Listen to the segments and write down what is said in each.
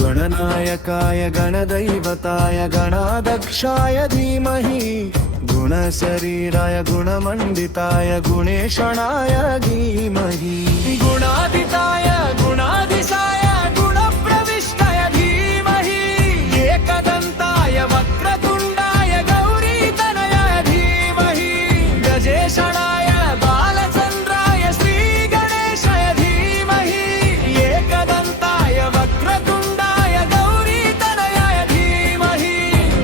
गणनायकाय गणदैवताय गणाध्यक्षाय धीमहि गुणशरीराय गुणमण्डिताय गुणेशणाय धीमहि गुणादिताय गुणाधीशाय गुणप्रविष्टाय धीमहि एकदन्ताय वक्रतुण्डाय गौरीतनयाय धीमहि गजेशणाय बालचन्द्राय श्रीगणेशाय धीमहि एकदन्ताय वक्रतुण्डाय गौरीतनयाय धीमहि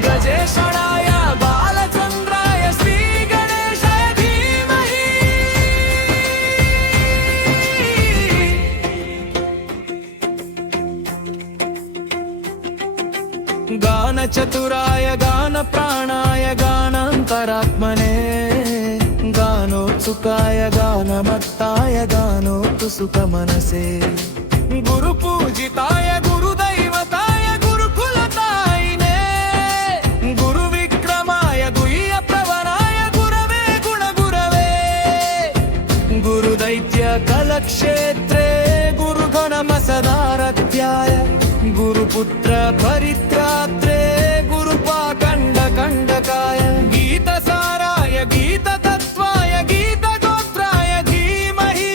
गजेशणाय बालचन्द्राय श्रीगणेशाय धीमहि गानचतुराय गानप्राणाय गानान्तरात्मने गानोत्सुकाय गानमत्ताय गानोत्सुकमनसे गुरुपूजिताय गुरुदैवताय गुरुकुलतायिने गुरुविक्रमाय गुह्यप्रवराय गुरवे गुणगुरवे गुरुदैत्यकलक्षेत्रे गुरुगणमसदारत्याय गुरुपुत्र परित्रात्रे गुरुपाखण्डकण्डकाय गीतसाराय गीततत्त्वाय गीतगोत्राय धीमहि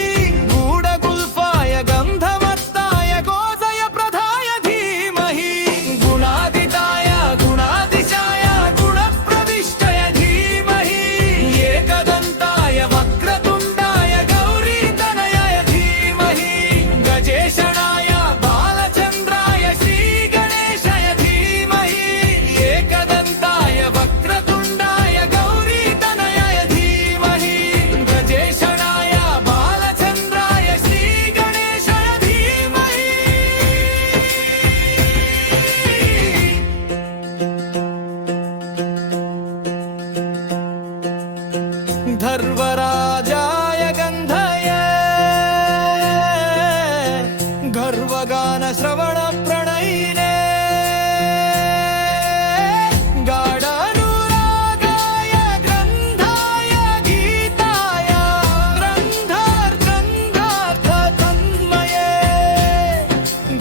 गूढगुल्फाय गन्धमत्ताय गोजयप्रदाय धीमहि गुणादिताय गुणाधीशाय गुणप्रविष्टाय धीमहि एकदन्ताय वक्रतुण्डाय गौरीतनयाय धीमहि गजेशणाय बालचन्द्राय श्रीगणेशाय धीमहि एकदन्ताय वक्रतुण्डाय गौरीतनयाय धीमहि गजेशणाय बालचन्द्राय श्रीगणेशाय धीमहि धर्वराजाय गन्धये गर्वगानश्रवणप्रणयिने गाढानुरागाय ग्रन्थाय गीताय ग्रन्थार्थतन्मये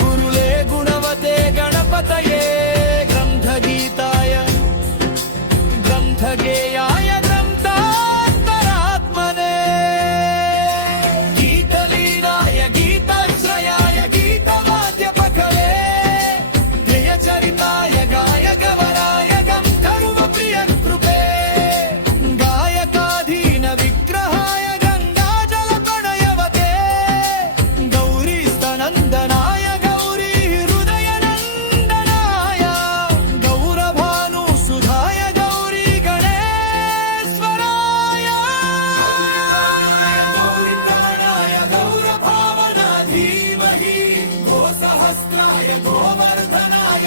गुरुले गुणवते गणपतये ग्रन्थगीताय ग्रन्थगेयाय ग्रन्थान्तरात्मने गीतलीनाय गीताश्रयाय गीतवाद्यपखले प्रियचरिताय गायकवराय गन्धर्वप्रियकृपे गायकाधीन विग्रहाय गङ्गाजलप्रणयवते गौरीस्तनन्दनाय गौरी हृदयनन्दनाय गौरभानुसुधाय गौरी गणेश्वराय गौरीप्राणाय गौरभावना धीमहि गोसहस्राय गोवर्धनाय